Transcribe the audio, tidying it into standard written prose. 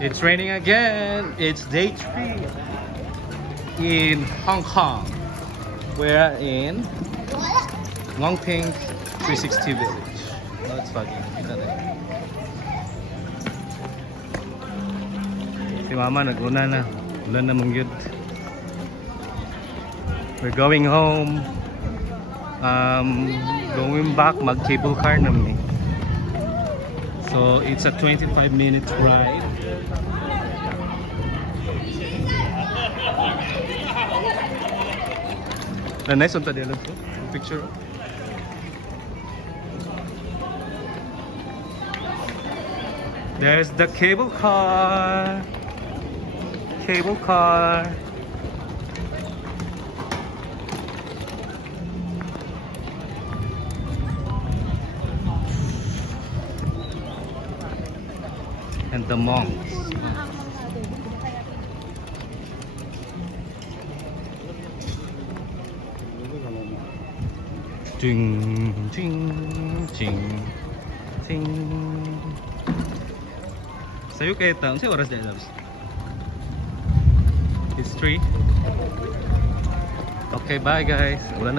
It's raining again. It's day 3 in Hong Kong. We're in Longping 360 Village. No, it's foggy. Si Mama nag-una na. Ulan na mong yun. We're going home. Going back, mag-cable car namin. So it's a 25-minute ride. Na nice on tadi alam ko. Picture. There's the cable car. Cable car. And the monks. Ding, ding, ding, ding. Sayo kayo taon. Sa'yo oras dahil. It's 3. Okay, bye guys. Wala na.